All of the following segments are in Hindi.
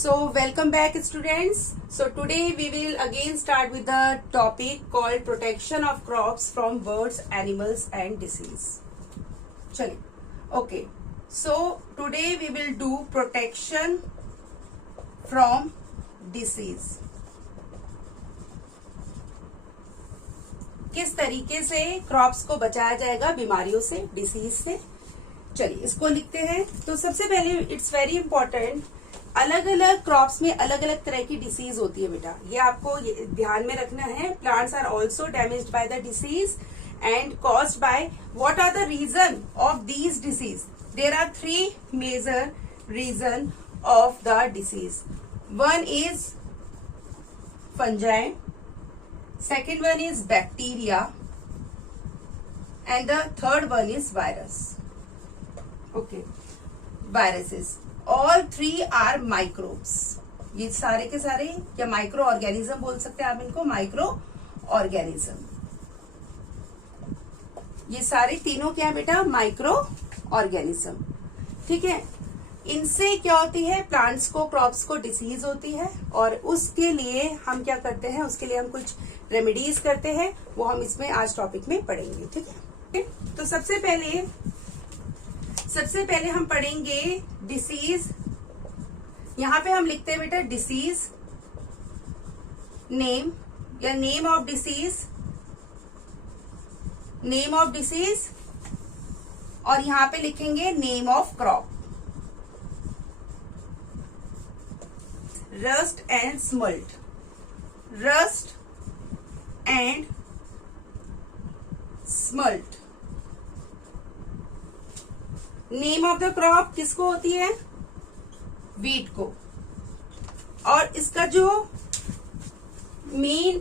So welcome back students. So today we will again start with the topic called protection of crops from birds, animals and disease. चलिए, okay. So today we will do protection from disease. किस तरीके से क्रॉप्स को बचाया जाएगा बीमारियों से, डिसीज से. चलिए इसको लिखते हैं. तो सबसे पहले इट्स वेरी इंपॉर्टेंट, अलग अलग क्रॉप्स में अलग अलग तरह की डिसीज होती है बेटा, ये आपको ध्यान में रखना है. Plants are also damaged by the disease and caused by. What are the reason of these disease? There are 3 major reason of the disease. One is fungi, second one is bacteria and the third one is virus. Okay, viruses, all 3 are microbes. ये सारे के सारे या माइक्रो ऑर्गेनिज्म बोल सकते हैं आप इनको, माइक्रो ऑर्गेनिज्म. ये सारे तीनों क्या है बेटा? Micro organism. ठीक है, इनसे क्या होती है? प्लांट्स को, क्रॉप्स को डिसीज होती है और उसके लिए हम क्या करते हैं? उसके लिए हम कुछ रेमेडीज करते हैं, वो हम इसमें आज टॉपिक में पढ़ेंगे. ठीक है, तो सबसे पहले हम पढ़ेंगे डिसीज. यहां पे हम लिखते हैं बेटा डिसीज नेम या नेम ऑफ डिसीज, और यहां पे लिखेंगे name of crop. Rust and smut. Rust and smut. Name of the crop किसको होती है? वीट को. और इसका जो मेन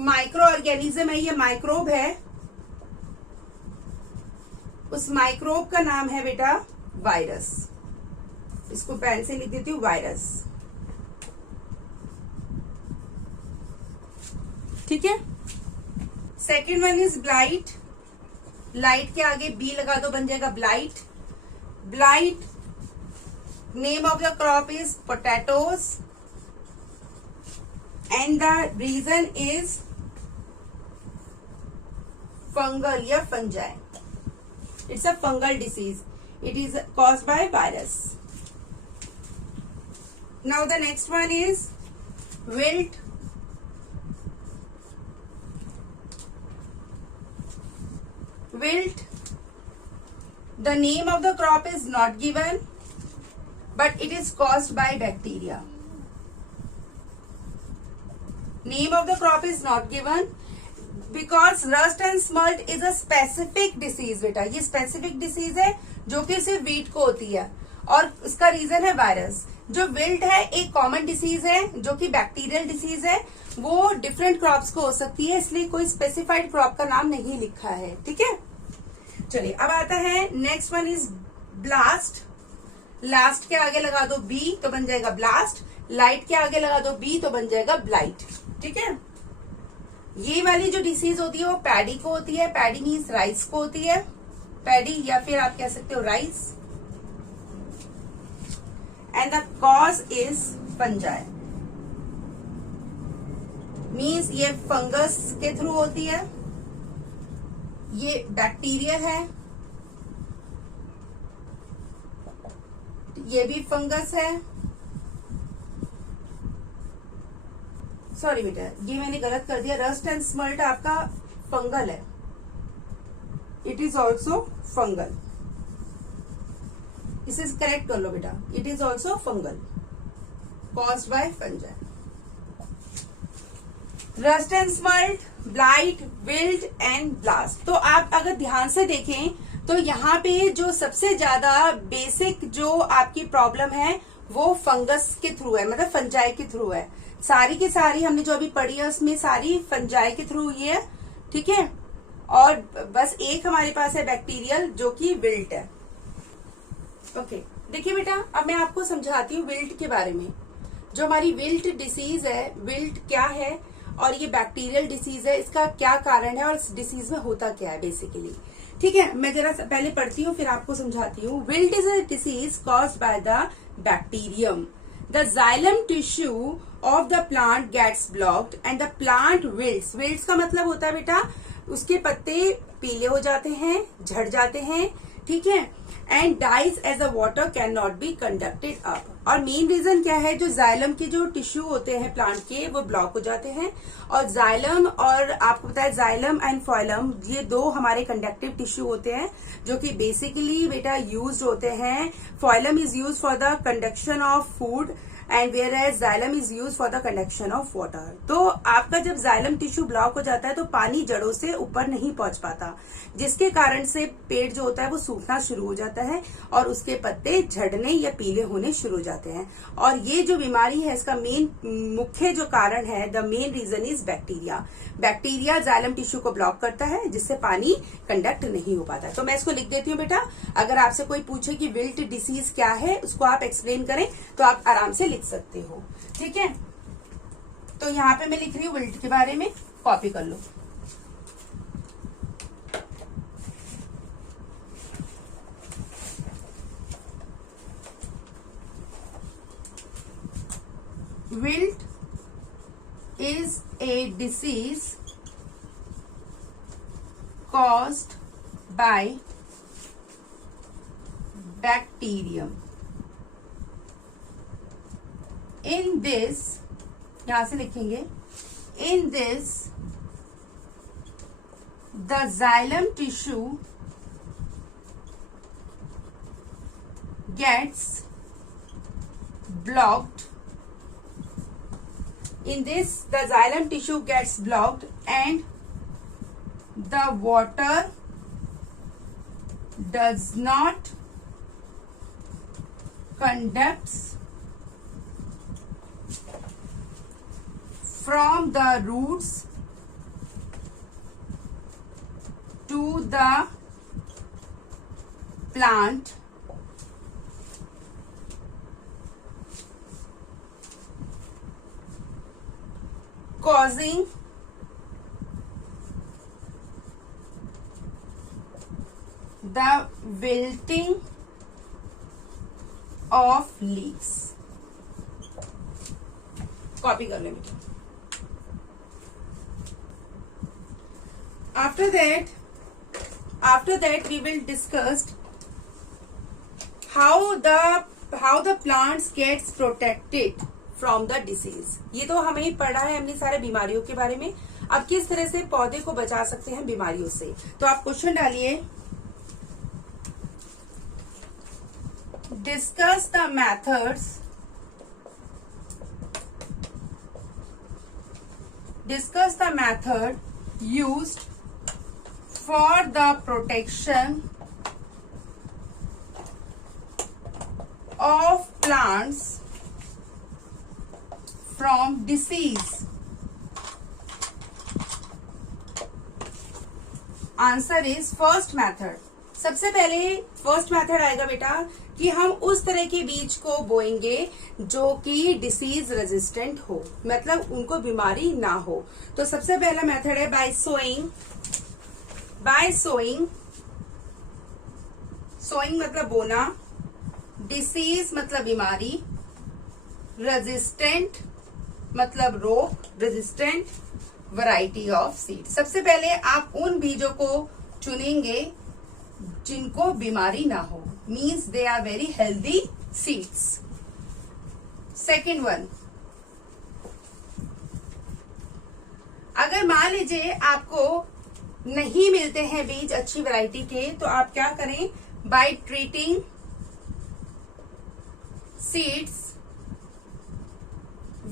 माइक्रो ऑर्गेनिज्म है, ये माइक्रोब है, उस माइक्रोब का नाम है बेटा वायरस. इसको पेन से लिख देती हूँ, वायरस. ठीक है. Second one is blight. Light के आगे बी लगा दो, बन जाएगा blight. Blight name of the crop is potatoes and the reason is fungal या fungi. It's a fungal disease. It is caused by virus. Now the next one is wilt. Wilt, the name of the crop is not given, but it is caused by bacteria. Name of the crop is not given because rust and smut is a specific disease. बेटा ये specific disease है जो कि सिर्फ wheat को होती है और इसका रीजन है वायरस. जो विल्ट है एक कॉमन डिसीज है जो कि बैक्टीरियल डिसीज है, वो डिफरेंट क्रॉप्स को हो सकती है, इसलिए कोई स्पेसिफाइड क्रॉप का नाम नहीं लिखा है. ठीक है, चलिए अब आता है next one is blast. Last के आगे लगा दो बी तो बन जाएगा ब्लास्ट. लाइट के आगे लगा दो बी तो बन जाएगा ब्लाइट. ठीक है, ये वाली जो डिसीज होती है वो पैडी को होती है. पैडी मीन्स राइस को होती है. पैडी या फिर आप कह सकते हो rice. And the cause is fungi, means ये फंगस के थ्रू होती है. ये बैक्टीरियल है, ये भी फंगस है. सॉरी बेटा, ये मैंने गलत कर दिया. रस्ट एंड स्मल्ट आपका फंगल है. It is also fungal. इसे करेक्ट कर लो बेटा. It is also fungal caused by fungi. Rust and smut, blight, wilt and blast. तो आप अगर ध्यान से देखें तो यहाँ पे जो सबसे ज्यादा बेसिक जो आपकी प्रॉब्लम है वो फंगस के थ्रू है, मतलब फंजाई के थ्रू है. सारी की सारी हमने जो अभी पढ़ी है उसमें सारी फंजाई के थ्रू हुई है. ठीक है, और बस एक हमारे पास है बैक्टीरियल जो कि विल्ट है. ओके, देखिए बेटा अब मैं आपको समझाती हूँ विल्ट के बारे में. जो हमारी विल्ट डिसीज है, विल्ट क्या है और ये बैक्टीरियल डिसीज है, इसका क्या कारण है और इस डिसीज में होता क्या है बेसिकली. ठीक है, मैं जरा पहले पढ़ती हूँ फिर आपको समझाती हूँ. Wilt is a disease caused by the bacterium. The xylem tissue of the plant gets blocked and the plant wilts. Wilts का मतलब होता है बेटा उसके पत्ते पीले हो जाते हैं, झड़ जाते हैं, ठीक है, and dies as a water can not be conducted up. और मेन रीजन क्या है, जो जाइलम के जो टिश्यू होते हैं प्लांट के वो ब्लॉक हो जाते हैं। और जाइलम और आपको पता है जाइलम एंड फोइलम ये दो हमारे कंडक्टिव टिश्यू होते हैं जो कि बेसिकली बेटा यूज होते हैं। Phloem is use for the conduction of food and whereas xylem is use for the conduction of water. तो आपका जब जाइलम टिश्यू ब्लॉक हो जाता है तो पानी जड़ों से ऊपर नहीं पहुंच पाता, जिसके कारण से पेड़ जो होता है वो सूखना शुरू हो जाता है और उसके पत्ते झड़ने या पीले होने शुरू हो जाते हैं। और ये जो बीमारी है इसका मेन मुख्य जो कारण है, the main reason is bacteria. Bacteria xylem tissue को ब्लॉक करता है जिससे पानी कंडक्ट नहीं हो पाता। तो मैं इसको लिख देती हूँ बेटा, अगर आपसे कोई पूछे कि विल्ट डिसीज क्या है उसको आप एक्सप्लेन करें तो आप आराम से लिख सकते हो, ठीक है। तो यहाँ पे मैं लिख रही हूँ विल्ट के बारे में, कॉपी कर लो। Wilt is a disease caused by bacterium. In this, यहां से लिखेंगे, in this the xylem tissue gets blocked. In this, the xylem tissue gets blocked and the water does not conduct from the roots to the plant causing the wilting of leaves. Copy कर लें बेटा। After that we will discuss how the plants gets protected from the disease. ये तो हमें पढ़ा है हमने सारे बीमारियों के बारे में। अब किस तरह से पौधे को बचा सकते हैं बीमारियों से, तो आप क्वेश्चन डालिए, discuss the method used for the protection of plants from disease. Answer is first method. सबसे पहले फर्स्ट मेथड आएगा बेटा कि हम उस तरह के बीज को बोएंगे जो कि डिसीज रेजिस्टेंट हो, मतलब उनको बीमारी ना हो। तो सबसे पहला मेथड है बाय सोइंग। सोइंग मतलब बोना, डिसीज मतलब बीमारी, रेजिस्टेंट मतलब रोग, रेजिस्टेंट वैरायटी ऑफ सीड। सबसे पहले आप उन बीजों को चुनेंगे जिनको बीमारी ना हो, means they are very healthy seeds. Second one, अगर मान लीजिए आपको नहीं मिलते हैं बीज अच्छी वैरायटी के, तो आप क्या करें, by treating seeds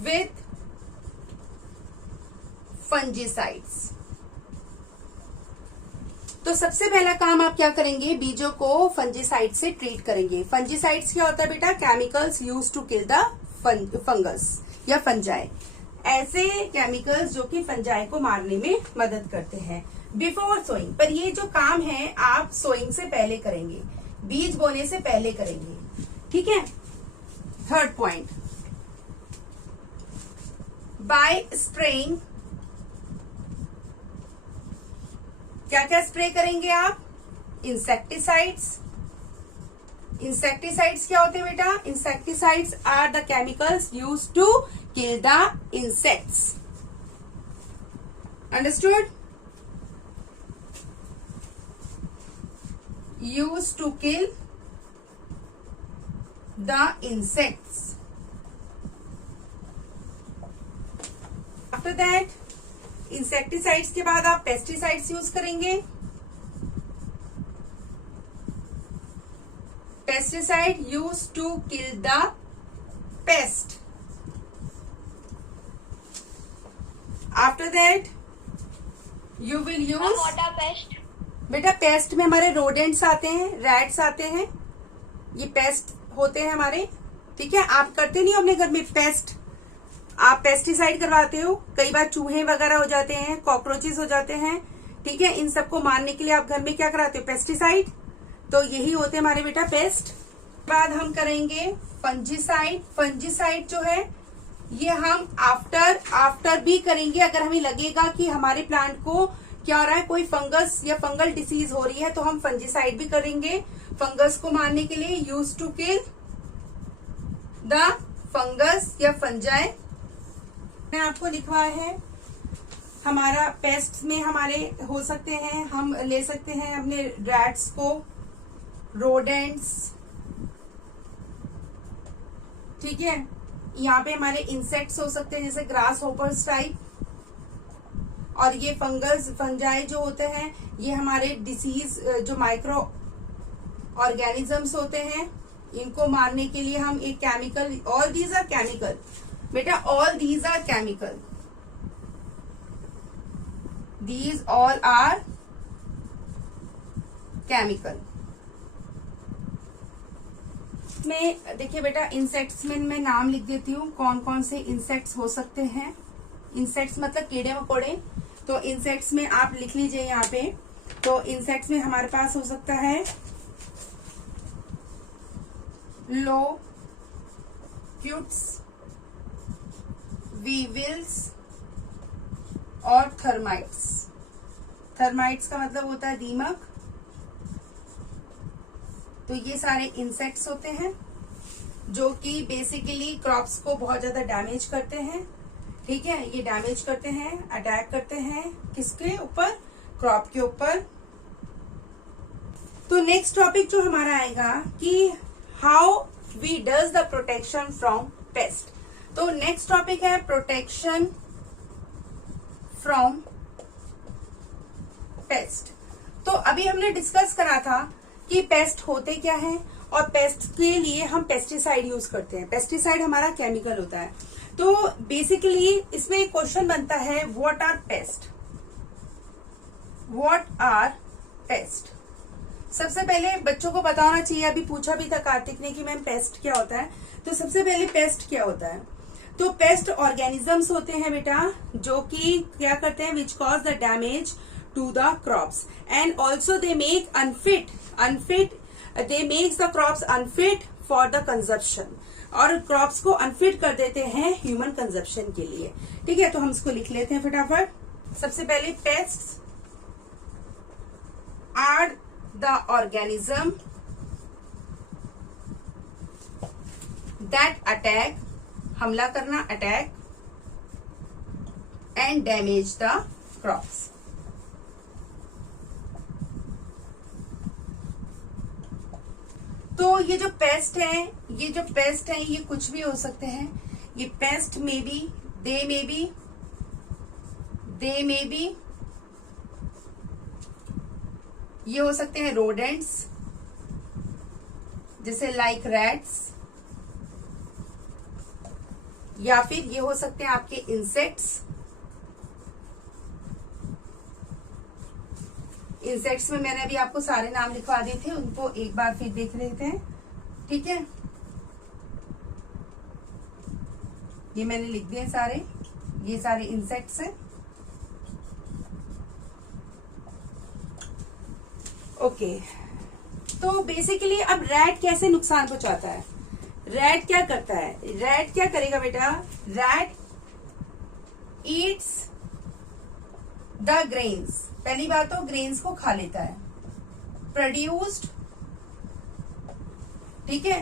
with fungicides. तो सबसे पहला काम आप क्या करेंगे, बीजों को फंजीसाइड से ट्रीट करेंगे। फंजीसाइड्स क्या होता है बेटा, chemicals use to kill the fungus या फंजाई, ऐसे केमिकल्स जो कि फंजाई को मारने में मदद करते हैं बिफोर सोइंग। पर ये जो काम है आप सोइंग से पहले करेंगे, बीज बोने से पहले करेंगे, ठीक है। Third point, bye spraying. क्या क्या स्प्रे करेंगे आप, इंसेक्टिसाइड्स, इंसेक्टिसाइड्स क्या होते हैं बेटा? Insecticides are the chemicals used to kill the insects. Understood? Used to kill the insects. After that insecticides के बाद आप पेस्टिसाइड्स यूज करेंगे। Pesticide used to kill the pest. After that, you will use. What are pest? बेटा पेस्ट में हमारे रोडेंट्स आते हैं, रैट्स आते हैं, ये पेस्ट होते हैं हमारे। ठीक है, आप करते नहीं हो अपने घर में पेस्ट, आप पेस्टिसाइड करवाते हो। कई बार चूहे वगैरह हो जाते हैं, कॉकरोचेस हो जाते हैं। ठीक है, इन सबको मारने के लिए आप घर में क्या कराते हो? पेस्टिसाइड। तो यही होते हैं हमारे बेटा पेस्ट। बाद हम करेंगे फंजीसाइड। फंजीसाइड जो है ये हम आफ्टर भी करेंगे। अगर हमें लगेगा कि हमारे प्लांट को क्या हो रहा है, कोई फंगस या फंगल डिसीज हो रही है, तो हम फंजीसाइड भी करेंगे फंगस को मारने के लिए। Use to kill the fungus या फंजाई। मैंने आपको लिखवा है हमारा पेस्ट में हमारे हो सकते हैं, हम ले सकते हैं अपने रैट्स को, रोडेंट्स। ठीक है, यहाँ पे हमारे इंसेक्ट्स हो सकते हैं जैसे ग्रास होपर्स टाइप। और ये फंगस फंजाई जो होते हैं ये हमारे डिसीज जो माइक्रो ऑर्गेनिजम्स होते हैं, इनको मारने के लिए हम एक chemical, all these are chemical बेटा, all these are chemical, these all are chemical. में देखिए बेटा इंसेक्ट्स में मैं नाम लिख देती हूँ कौन कौन से इंसेक्ट्स हो सकते हैं। इंसेक्ट्स मतलब कीड़े मकोड़े। तो इंसेक्ट्स में आप लिख लीजिए यहाँ पे। तो इंसेक्ट्स में हमारे पास हो सकता है लोक्यूट्स, वीविल्स और थर्माइट्स। थर्माइट्स का मतलब होता है दीमक। तो ये सारे इंसेक्ट्स होते हैं जो कि बेसिकली क्रॉप्स को बहुत ज्यादा डैमेज करते हैं। ठीक है, ये डैमेज करते हैं, अटैक करते हैं किसके ऊपर? क्रॉप के ऊपर। तो नेक्स्ट टॉपिक जो हमारा आएगा कि how we does the protection from pest. तो नेक्स्ट टॉपिक है प्रोटेक्शन फ्रॉम पेस्ट। तो अभी हमने डिस्कस करा था कि पेस्ट होते क्या हैं और पेस्ट के लिए हम पेस्टिसाइड यूज करते हैं। पेस्टिसाइड हमारा केमिकल होता है। तो बेसिकली इसमें एक क्वेश्चन बनता है, what are pest? What are pest? सबसे पहले बच्चों को पता होना चाहिए, अभी पूछा भी था कार्तिक ने कि मैम पेस्ट क्या होता है। तो सबसे पहले पेस्ट क्या होता है? तो पेस्ट ऑर्गेनिजम्स होते हैं बेटा जो कि क्या करते हैं, which cause the damage to the crops and also they make they makes the crops unfit for the consumption, और क्रॉप्स को अनफिट कर देते हैं ह्यूमन कंजप्शन के लिए। ठीक है, तो हम इसको लिख लेते हैं फटाफट। सबसे पहले pests are the organism that attack, हमला करना, attack, and damage the crops. तो ये जो पेस्ट है ये कुछ भी हो सकते हैं। ये पेस्ट में बी, दे में बी, ये हो सकते हैं रोडेंट्स जैसे लाइक रैट्स, या फिर ये हो सकते हैं आपके इंसेक्ट्स। इंसेक्ट्स में मैंने अभी आपको सारे नाम लिखवा दिए थे, उनको एक बार फिर देख लेते हैं। ठीक है, ये मैंने लिख दिए सारे, ये सारे इंसेक्ट्स हैं। ओके, तो बेसिकली अब रैट कैसे नुकसान पहुंचाता है? रैट क्या करता है? रैट क्या करेगा बेटा? Rat eats the grains. पहली बात तो ग्रेन्स को खा लेता है। प्रोड्यूस्ड ठीक है,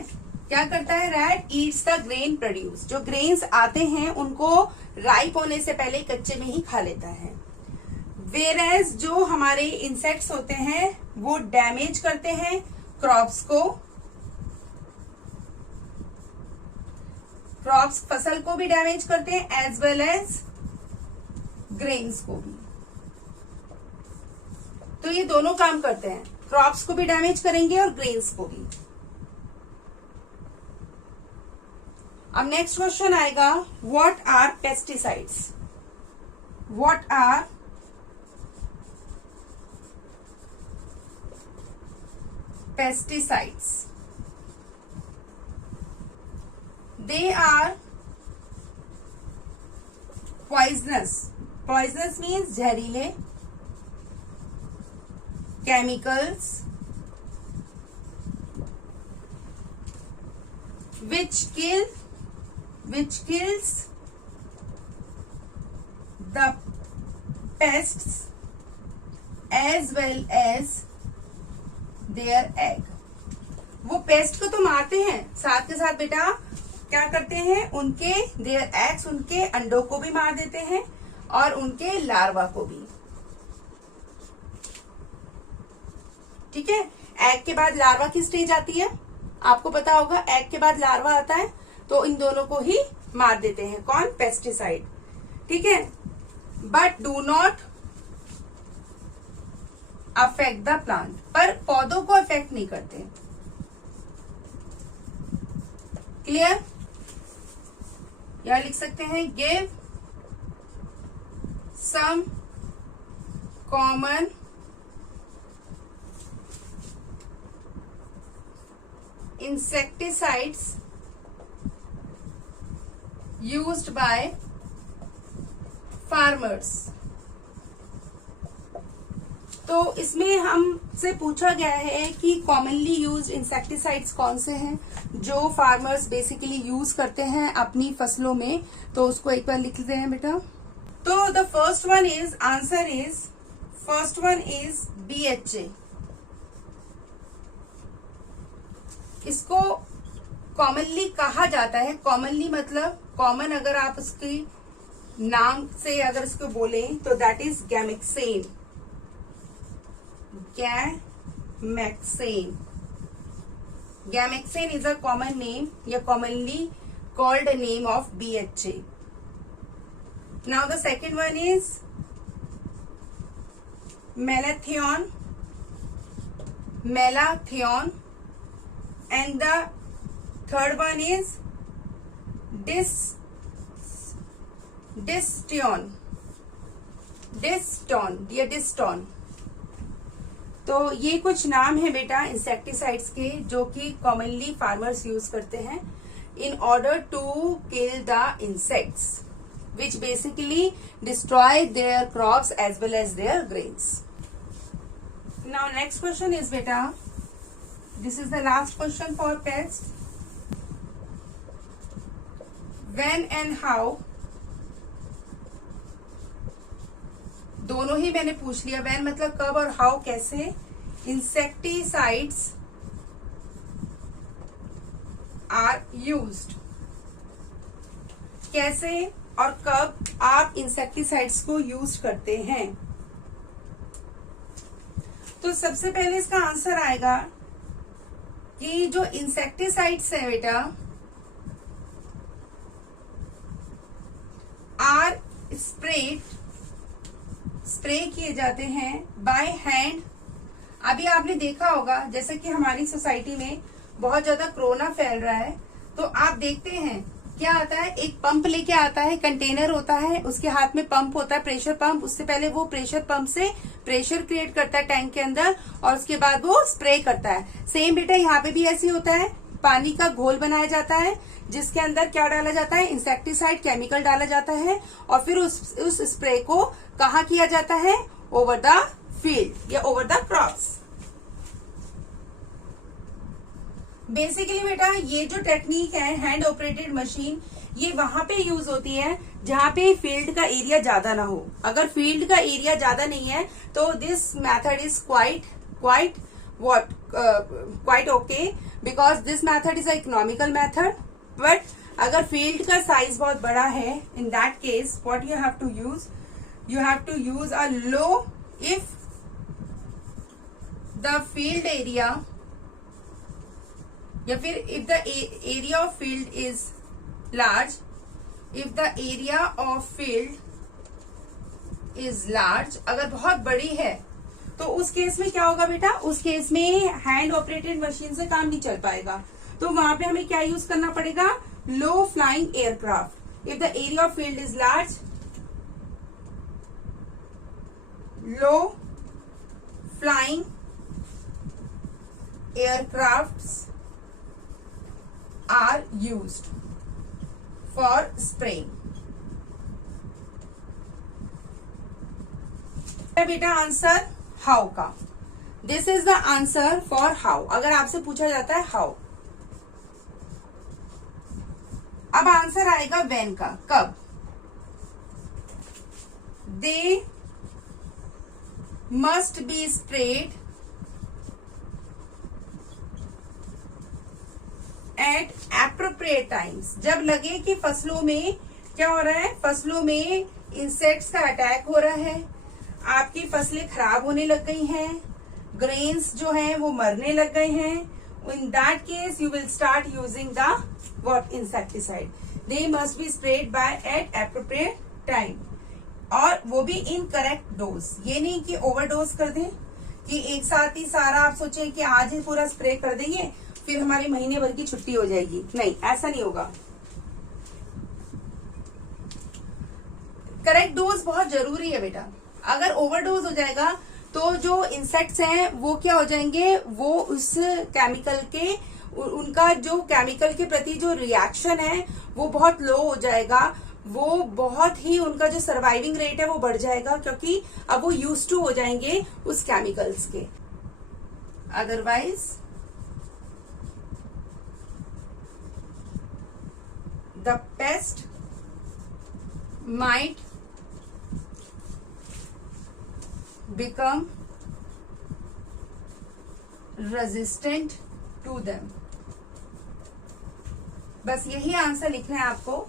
क्या करता है, rat eats the grain produce, जो ग्रेन्स आते हैं उनको राइप होने से पहले कच्चे में ही खा लेता है। वेयरएज जो हमारे इंसेक्ट्स होते हैं वो डैमेज करते हैं क्रॉप्स को, क्रॉप्स फसल को भी डैमेज करते हैं एज वेल एज ग्रेन्स को भी। तो ये दोनों काम करते हैं, क्रॉप्स को भी डैमेज करेंगे और ग्रेन्स को भी। अब नेक्स्ट क्वेश्चन आएगा, what are pesticides? What are pesticides? They are poisonous. Poisonous means जहरीले, chemicals which kills the pests as well as their egg. वो पेस्ट को तो मारते हैं, साथ के साथ बेटा क्या करते हैं, उनके देयर एग्स, उनके अंडों को भी मार देते हैं और उनके लार्वा को भी। ठीक है, एग के बाद लार्वा की स्टेज आती है, आपको पता होगा, एग के बाद लार्वा आता है, तो इन दोनों को ही मार देते हैं। कौन? पेस्टिसाइड। ठीक है, but do not affect the plant, पर पौधों को अफेक्ट नहीं करते। क्लियर? या लिख सकते हैं, give some common insecticides used by farmers। तो इसमें हमसे पूछा गया है कि कॉमनली यूज्ड इंसेक्टिसाइड्स कौन से हैं जो फार्मर्स बेसिकली यूज करते हैं अपनी फसलों में, तो उसको एक बार लिख लेते हैं बेटा। तो the first one is, answer is, first one is BHA। इसको कॉमनली कहा जाता है, कॉमनली मतलब कॉमन अगर आप उसकी नाम से अगर इसको बोलें तो that is gammexane. Gammexane, gammexane is a common name या commonly called name of BHA। Now the second one is malathion, malathion, and the third one is diston, या diston। तो ये कुछ नाम है बेटा इंसेक्टिसाइड्स के जो कि कॉमनली फार्मर्स यूज करते हैं in order to kill the insects which basically destroy their crops as well as their grains. Now next question is beta, this is the last question for pests. When and how, दोनों ही मैंने पूछ लिया, when मतलब कब और how कैसे, insecticides are used, कैसे और कब आप इंसेक्टिसाइड्स को यूज करते हैं। तो सबसे पहले इसका आंसर आएगा कि जो इंसेक्टिसाइड्स है बेटा आर स्प्रे किए जाते हैं बाय हैंड। अभी आपने देखा होगा जैसे कि हमारी सोसाइटी में बहुत ज्यादा कोरोना फैल रहा है, तो आप देखते हैं क्या आता है, एक पंप लेके आता है, कंटेनर होता है, उसके हाथ में पंप होता है, प्रेशर पंप। उससे पहले वो प्रेशर पंप से प्रेशर क्रिएट करता है टैंक के अंदर और उसके बाद वो स्प्रे करता है। सेम बेटा यहाँ पे भी ऐसे होता है, पानी का घोल बनाया जाता है जिसके अंदर क्या डाला जाता है, इंसेक्टिसाइड केमिकल डाला जाता है और फिर उस स्प्रे को कहाँ किया जाता है, ओवर द फील्ड या ओवर द क्रॉप्स। बेसिकली बेटा ये जो टेक्निक है हैंड ऑपरेटेड मशीन, ये वहां पे यूज होती है जहां पे फील्ड का एरिया ज्यादा ना हो। अगर फील्ड का एरिया ज्यादा नहीं है तो this method is quite what quite okay because this method is a economical method. But अगर फील्ड का साइज बहुत बड़ा है, in that case what you have to use, you have to use a low if the field area या फिर if the area of field is large, if the area of field is large, अगर बहुत बड़ी है तो उस केस में क्या होगा बेटा, उस केस में हैंड ऑपरेटेड मशीन से काम नहीं चल पाएगा, तो वहां पे हमें क्या यूज करना पड़ेगा, low flying aircraft. If the area of field is large, low flying aircrafts are used for spraying. बेटा आंसर हाउ का, this is the answer for how. अगर आपसे पूछा जाता है हाउ, अब आंसर आएगा व्हेन का, कब. They must be spread at appropriate times. जब लगे कि फसलों में क्या हो रहा है, फसलों में इंसेक्ट्स का अटैक हो रहा है, आपकी फसलें खराब होने लग गई हैं, ग्रेन्स जो हैं वो मरने लग गए हैं, in that case you will start using the what, insecticide. They must be spread by at appropriate time, और वो भी इन करेक्ट डोज. ये नहीं कि ओवरडोज कर दें, कि एक साथ ही सारा आप सोचें कि आज ही पूरा स्प्रे कर देंगे फिर हमारे महीने भर की छुट्टी हो जाएगी. नहीं, ऐसा नहीं होगा. करेक्ट डोज बहुत जरूरी है बेटा. अगर ओवरडोज हो जाएगा तो जो इंसेक्ट्स हैं वो क्या हो जाएंगे, वो उस केमिकल के, उनका जो केमिकल के प्रति जो रिएक्शन है वो बहुत लो हो जाएगा, वो बहुत ही उनका जो सर्वाइविंग रेट है वो बढ़ जाएगा, क्योंकि अब वो यूज टू हो जाएंगे उस केमिकल्स के. Otherwise the pest might become resistant to them. बस यही आंसर लिखना है आपको.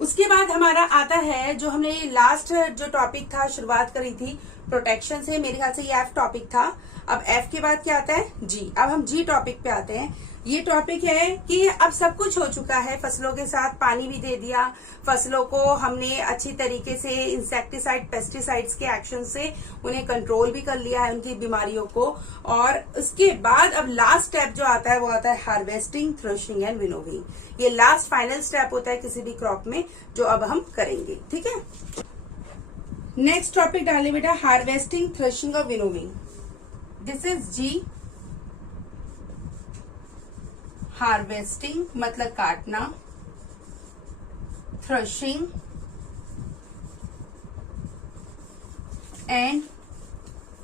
उसके बाद हमारा आता है जो हमने लास्ट जो टॉपिक था, शुरुआत करी थी प्रोटेक्शन से, मेरे ख्याल से ये एफ टॉपिक था. अब एफ के बाद क्या आता है, जी. अब हम जी टॉपिक पे आते हैं. ये टॉपिक है कि अब सब कुछ हो चुका है, फसलों के साथ पानी भी दे दिया, फसलों को हमने अच्छी तरीके से इंसेक्टिसाइड पेस्टिसाइड्स के एक्शन से उन्हें कंट्रोल भी कर लिया है, उनकी बीमारियों को. और उसके बाद अब लास्ट स्टेप जो आता है वो आता है हार्वेस्टिंग, थ्रेशिंग एंड विनोविंग. ये लास्ट फाइनल स्टेप होता है किसी भी क्रॉप में, जो अब हम करेंगे. ठीक है, नेक्स्ट टॉपिक डाले बेटा, हार्वेस्टिंग, थ्रेशिंग और winnowing. This is G. Harvesting मतलब काटना, थ्रेशिंग एंड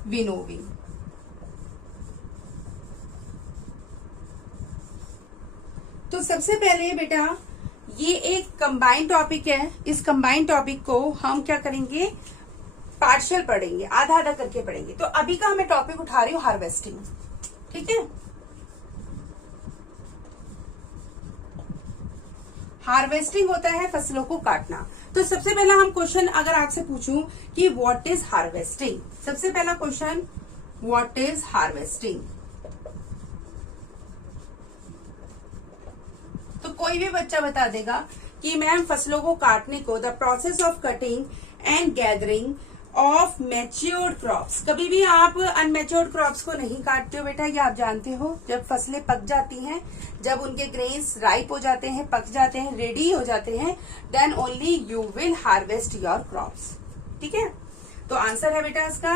विनोविंग. तो सबसे पहले बेटा ये एक कंबाइंड टॉपिक है. इस कंबाइंड टॉपिक को हम क्या करेंगे, पार्शियल पढ़ेंगे, आधा आधा करके पढ़ेंगे. तो अभी का मैं टॉपिक उठा रही हूं हार्वेस्टिंग. ठीक है, हार्वेस्टिंग होता है फसलों को काटना. तो सबसे पहला हम क्वेश्चन अगर आपसे पूछूं कि व्हाट इज हार्वेस्टिंग, सबसे पहला क्वेश्चन, व्हाट इज हार्वेस्टिंग. तो कोई भी बच्चा बता देगा कि मैम फसलों को काटने को, the process of cutting and gathering of matured crops. कभी भी आप अनमैच्योर्ड क्रॉप्स को नहीं काटते हो बेटा, ये आप जानते हो. जब फसलें पक जाती हैं, जब उनके ग्रेन्स राइप हो जाते हैं, पक जाते हैं, रेडी हो जाते हैं, then only you will harvest your crops. ठीक है, तो आंसर है बेटा इसका,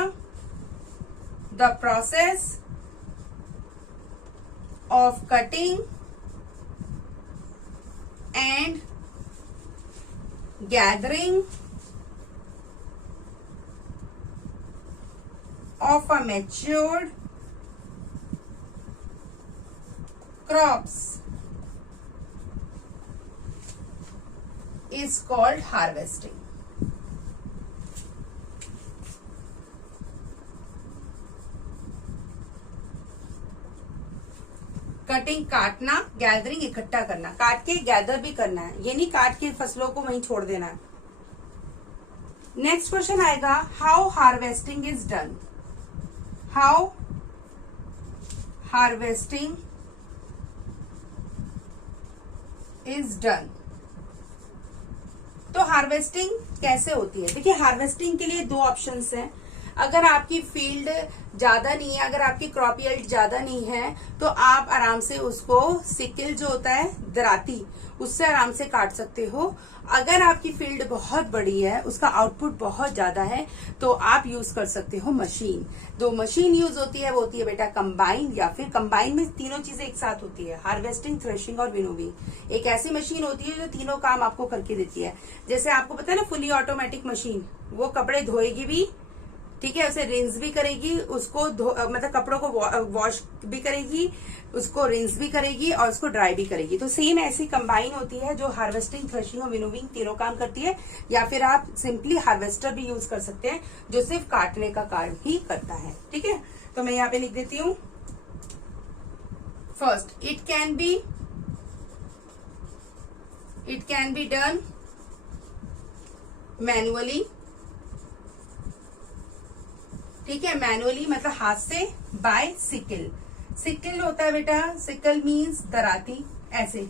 the process of cutting and gathering of a matured crops is called harvesting. काटना, गैदरिंग इकट्ठा करना, काट के गैदर भी करना है, ये नहीं काट के फसलों को वहीं छोड़ देना है। नेक्स्ट क्वेश्चन आएगा, how harvesting is done. How harvesting is done. तो हार्वेस्टिंग कैसे होती है? देखिए, हार्वेस्टिंग के लिए दो ऑप्शंस हैं। अगर आपकी फील्ड ज्यादा नहीं है, अगर आपकी क्रॉप यील्ड ज्यादा नहीं है, तो आप आराम से उसको सिकल जो होता है दराती, उससे आराम से काट सकते हो। अगर आपकी फील्ड बहुत बड़ी है, उसका आउटपुट बहुत ज्यादा है, तो आप यूज कर सकते हो मशीन। दो मशीन यूज होती है, वो होती है बेटा कंबाइन, या फिर कंबाइन में तीनों चीजें एक साथ होती है, हार्वेस्टिंग, थ्रेशिंग और विनोविंग। एक ऐसी मशीन होती है जो तीनों काम आपको करके देती है। जैसे आपको पता है ना, फुली ऑटोमेटिक मशीन, वो कपड़े धोएगी भी, ठीक है, उसे रिंस भी करेगी, उसको मतलब कपड़ों को वॉश भी करेगी, उसको रिंस भी करेगी और उसको ड्राई भी करेगी। तो सेम ऐसी कंबाइन होती है जो हार्वेस्टिंग, थ्रेशिंग और विनोविंग तीनों काम करती है। या फिर आप सिंपली हार्वेस्टर भी यूज कर सकते हैं, जो सिर्फ काटने का काम ही करता है। ठीक है, तो मैं यहाँ पे लिख देती हूँ। First, it can be done manually. ठीक है, मैनुअली मतलब हाथ से, बाय सिकल। सिकल होता है बेटा, सिकल मीन्स दराती, ऐसे।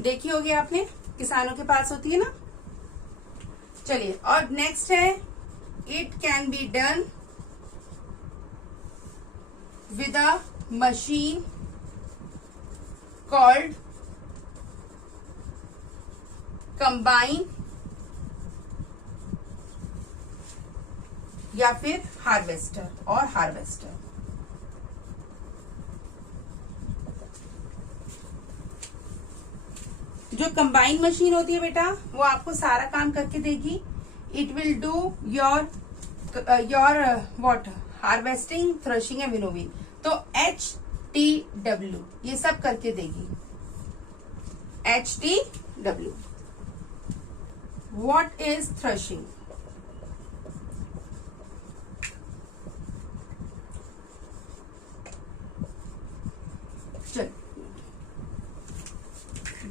देखी होगी आपने, किसानों के पास होती है ना। चलिए, और नेक्स्ट है, it can be done with a machine called combine या फिर हार्वेस्टर और हार्वेस्टर। जो कंबाइन मशीन होती है बेटा, वो आपको सारा काम करके देगी। It will do your what, harvesting, threshing and winnowing. तो HTW ये सब करके देगी। HTW। What is threshing?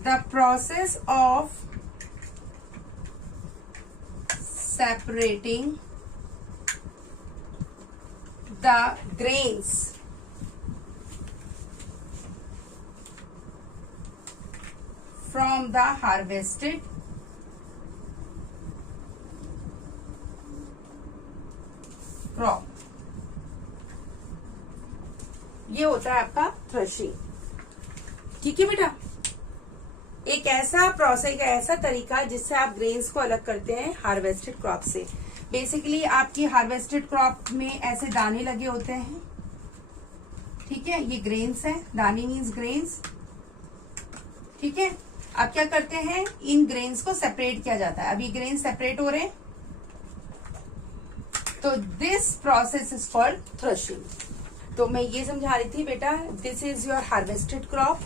The process of separating the grains from the harvested crop, ये होता है आपका थ्रेशिंग। ठीक है बेटा, एक ऐसा प्रोसेस, ऐसा तरीका जिससे आप ग्रेन्स को अलग करते हैं हार्वेस्टेड क्रॉप से। बेसिकली आपकी हार्वेस्टेड क्रॉप में ऐसे दाने लगे होते हैं। ठीक है, ये ग्रेन्स है, दाने मीन्स ग्रेन्स। ठीक है, अब क्या करते हैं, इन ग्रेन्स को सेपरेट किया जाता है। अभी ग्रेन सेपरेट हो रहे हैं, तो this process is called threshing. तो मैं ये समझा रही थी बेटा, this is your harvested crop.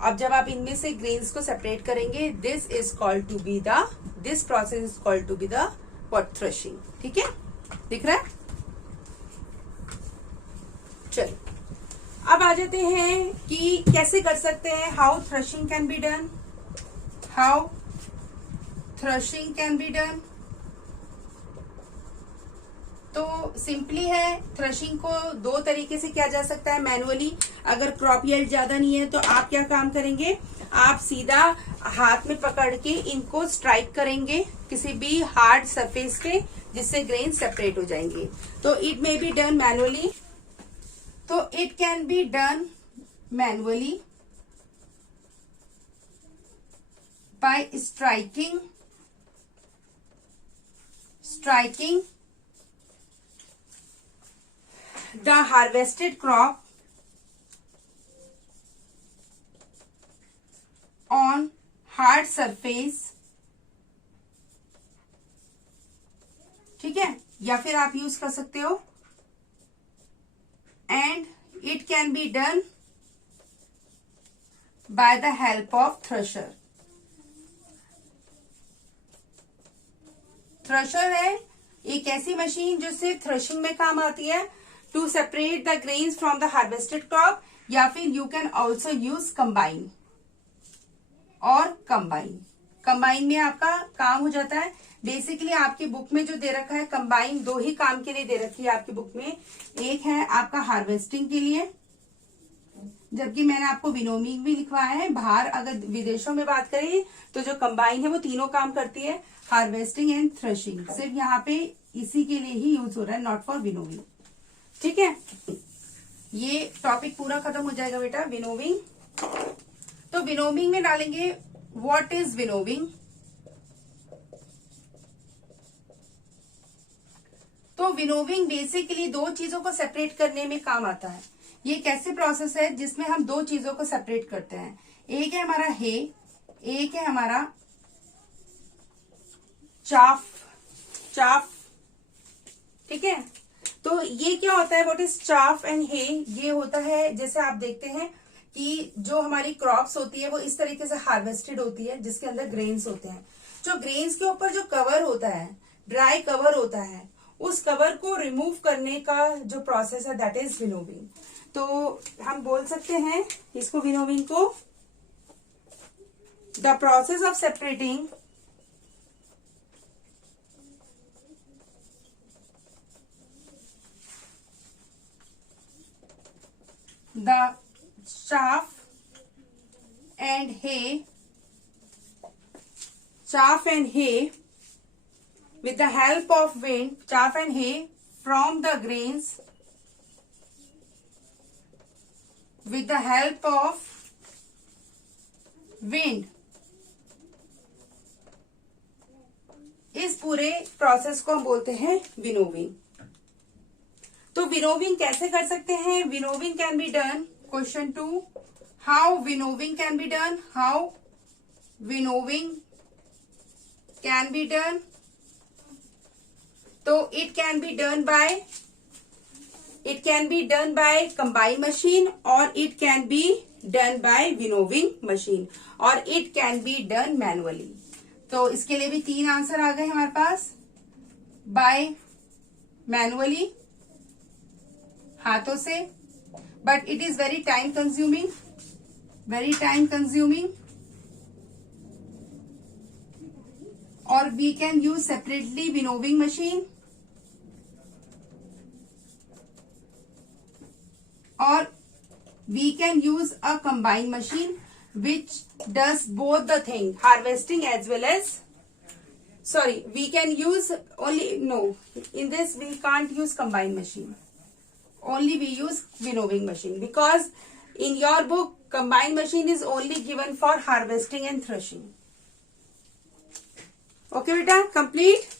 अब जब आप इनमें से ग्रेन्स को सेपरेट करेंगे, this is called to be the, this process is called to be the what, threshing. ठीक है, दिख रहा है। चलिए, अब आ जाते हैं कि कैसे कर सकते हैं, how threshing can be done. How threshing can be done. तो सिंपली है, थ्रेशिंग को दो तरीके से किया जा सकता है। मैनुअली, अगर क्रॉप यील्ड ज्यादा नहीं है तो आप क्या काम करेंगे, आप सीधा हाथ में पकड़ के इनको स्ट्राइक करेंगे किसी भी हार्ड सरफेस पे, जिससे ग्रेन सेपरेट हो जाएंगे। तो it may be done manually. तो it can be done manually by striking the harvested crop on hard surface। ठीक है, या फिर आप यूज कर सकते हो and it can be done by the help of thresher. Thresher है एक ऐसी मशीन जो सिर्फ थ्रेशिंग में काम आती है, to separate the grains from the harvested crop, या फिर you can also use combine और कंबाइन में आपका काम हो जाता है। बेसिकली आपकी बुक में जो दे रखा है कंबाइन, दो ही काम के लिए दे रखी है आपकी बुक में। एक है आपका हार्वेस्टिंग के लिए, जबकि मैंने आपको विनोविंग भी लिखवाया है। बाहर अगर विदेशों में बात करें तो जो कंबाइन है वो तीनों काम करती है, हार्वेस्टिंग एंड थ्रेशिंग। सिर्फ यहाँ पे इसी के लिए ही यूज हो रहा है, नॉट फॉर विनोविंग। ठीक है, ये टॉपिक पूरा खत्म हो जाएगा बेटा विनोविंग। तो विनोविंग में डालेंगे व्हाट इज विनोविंग। तो विनोविंग बेसिकली दो चीजों को सेपरेट करने में काम आता है। ये कैसे प्रोसेस है जिसमें हम दो चीजों को सेपरेट करते हैं। एक है हमारा हे, एक है हमारा चाफ। ठीक है, तो ये क्या होता है, व्हाट इज चाफ एंड हे। ये होता है, जैसे आप देखते हैं कि जो हमारी क्रॉप्स होती है वो इस तरीके से हार्वेस्टेड होती है, जिसके अंदर ग्रेन्स होते हैं। जो ग्रेन्स के ऊपर जो कवर होता है, ड्राई कवर होता है, उस कवर को रिमूव करने का जो प्रोसेस है दैट इज विनोविंग। तो हम बोल सकते हैं इसको विनोविंग को, the process of separating the chaff and hay with the help of wind, chaff and hay from the grains with the help of wind। इस पूरे प्रोसेस को हम बोलते हैं विनोविंग। तो विनोविंग कैसे कर सकते हैं, winnowing can be done, question 2, how winnowing can be done, how winnowing can be done. तो it can be done by combine machine, और it can be done by winnowing machine, और it can be done manually. तो इसके लिए भी 3 आंसर आ गए हमारे पास, बाय मैनुअली, हाथों से, but it is very time consuming, और we can use separately winnowing machine, और we can use a combine machine which does both the thing, harvesting as well as, sorry, we can use only, no, in this we can't use combine machine, only we use winnowing machine, because in your book combine machine is only given for harvesting and threshing. Okay beta, complete.